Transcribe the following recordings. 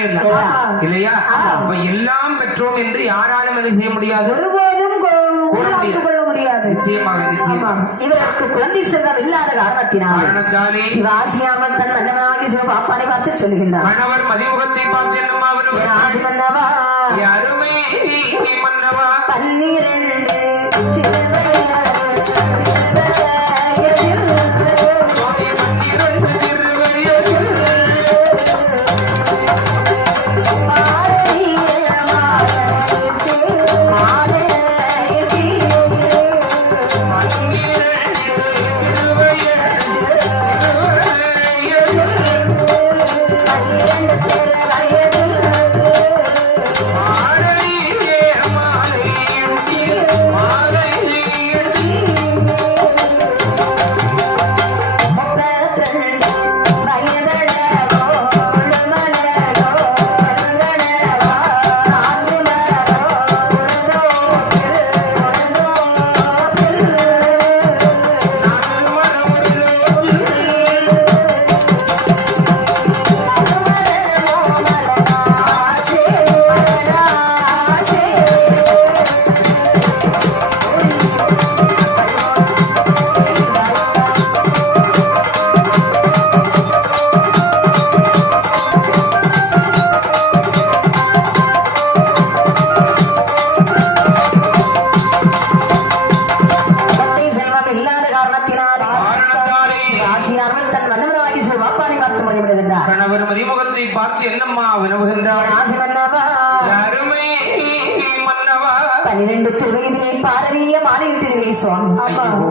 ஆமா. இல்லையா. அப்ப எல்லாம் பெற்றோம் என்று யாராலும் அதை செய்ய முடியாது. ஒருபோதும் கொள்ள முடியாது. நிச்சயமாக நிச்சயமாக. இவருக்கு குழந்தை செல்வம் இல்லாத காரணத்தினால். காரணத்தாலே. சிவாசியாமல் தன் மன்னனாகி சிவபாப்பானை பார்த்து சொல்கின்றார் கணவர் மதிமுகத்தை பார்த்து என்னம்மா என் ஆசி மன்னவா அருமை மன்னவா. பன்னிரண்டு மன்னவா? அருமை மன்னவா? பன்னிரண்டு திருவயதிலே பாரதிய மாலையிட்டிருவே சுவாமி.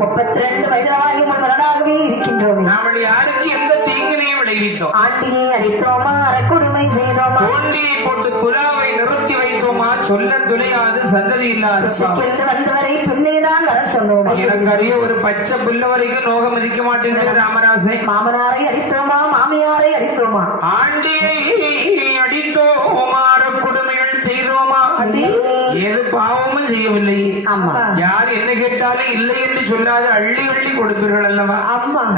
முப்பத்தி ரெண்டு வயதாகி முன்பதாகவே இருக்கின்றோமே. நாங்கள் யாருக்கு எந்த தீங்கினையும் விளைவித்தோம் ஆண்டினை அடித்தோமா? அறக்குடுமை செய்தோமா? தோண்டியை போட்டு துலாவை நிறுத்தி வைத்தோமா? சொல்ல துளையாது சந்ததி இல்லாத வந்தவரை பின்னேதான் வர சொன்னோமா? எனக்கு அறிய ஒரு பச்சை புல்ல வரைக்கும் நோக மதிக்க மாட்டேங்கிறது ராமராசை. மாமனாரை அடித்தோமா? மாமியாரை அடித்தோமா? ஆண்டியை அடித்தோமா. செய்யவில்லை யார் என்ன கேட்டாலும் இல்லை என்று சொல்லாத அள்ளி அள்ளி கொடுப்பீர்கள் அல்லவா?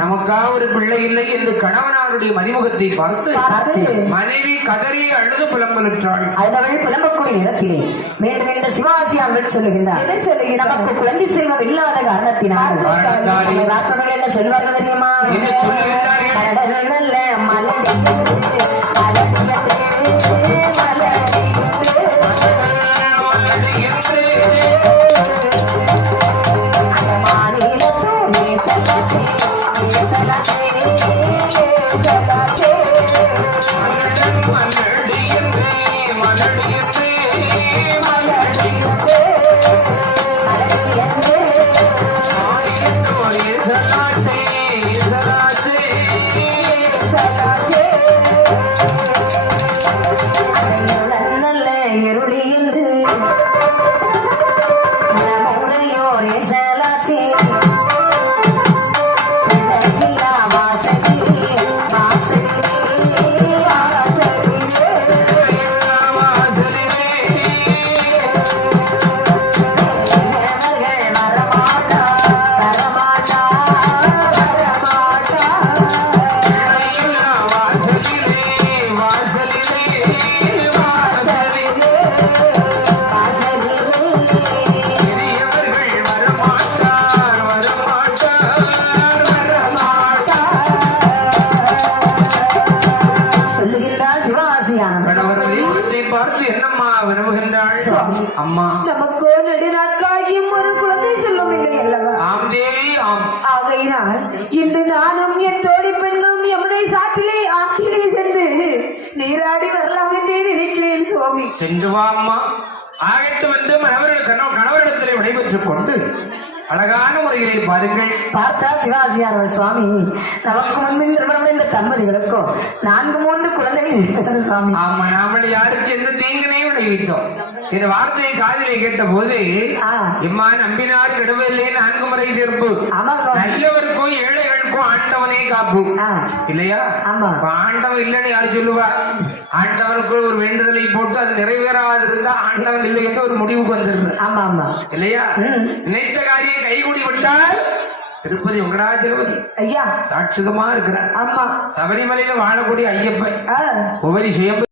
நமக்கா ஒரு பிள்ளை இல்லை என்று கணவனாருடைய மதிமுகத்தை பார்த்து மனைவி கதறி அழுது புலம்பலுற்றாள். அழுதவள் புலம்பக்கூடிய இடத்திலே மீண்டும் இந்த சிவாசியார்கள் சொல்லுகின்றார். என்ன சொல்லுகிறார் நமக்கு குழந்தை செல்வம் இல்லாத காரணத்தினால் பார்ப்பவர்கள் என்ன சொல்வார்கள் தெரியுமா? என்ன சொல்லுகின்றார்கள்? சுவாமி. அம்மா. நமக்கு நெடு நாட்களாகியும் ஒரு குழந்தை செல்லும் இல்லை அல்லவா? ஆம் தேவி ஆம். ஆகையினால் இன்று நானும் என் தோழி பெண்ணும் யமுனை சாற்றிலே ஆற்றிலே சென்று நீராடி வரலாம் என்றே நினைக்கிறேன் சுவாமி. சென்று வா அம்மா. ஆகட்டும் என்று மனவரிட கணவ- கணவரிடத்திலே விடைபெற்றுக் கொண்டு அழகான முறையிலே பாருங்கள். பார்த்தால் சிவாசியார்கள் சுவாமி நமக்கு முன்பின் திருமணமடைந்த தம்பதிகளுக்கும் நான்கு மூன்று குழந்தைகள் இருக்கிறது சுவாமி. ஆமா நாமல் யாருக்கு எந்த விளைவித்தோம் இந்த வார்த்தையை காதிலே கேட்ட போது. எம்மா நம்பினார் கெடுவதில்லை நான்கு முறை தீர்ப்பு. நல்லவருக்கும் ஏழைகளுக்கும் ஆண்டவனே காப்பு இல்லையா? ஆண்டவன் இல்லைன்னு யார் சொல்லுவா? ஆண்டவனுக்கு ஒரு வேண்டுதலை போட்டு அது நிறைவேறாது இருந்தா ஆண்டவன் இல்லை என்று ஒரு முடிவுக்கு வந்துருது ஆமா ஆமா. இல்லையா. நினைத்த காரியம் கைகூடி விட்டால் திருப்பதி வெங்கடாச்சலபதி ஐயா. சாட்சிதமா இருக்கிறார். ஆமா. சபரிமலையில வாழக்கூடிய ஐயப்பன். உபரி சுயம்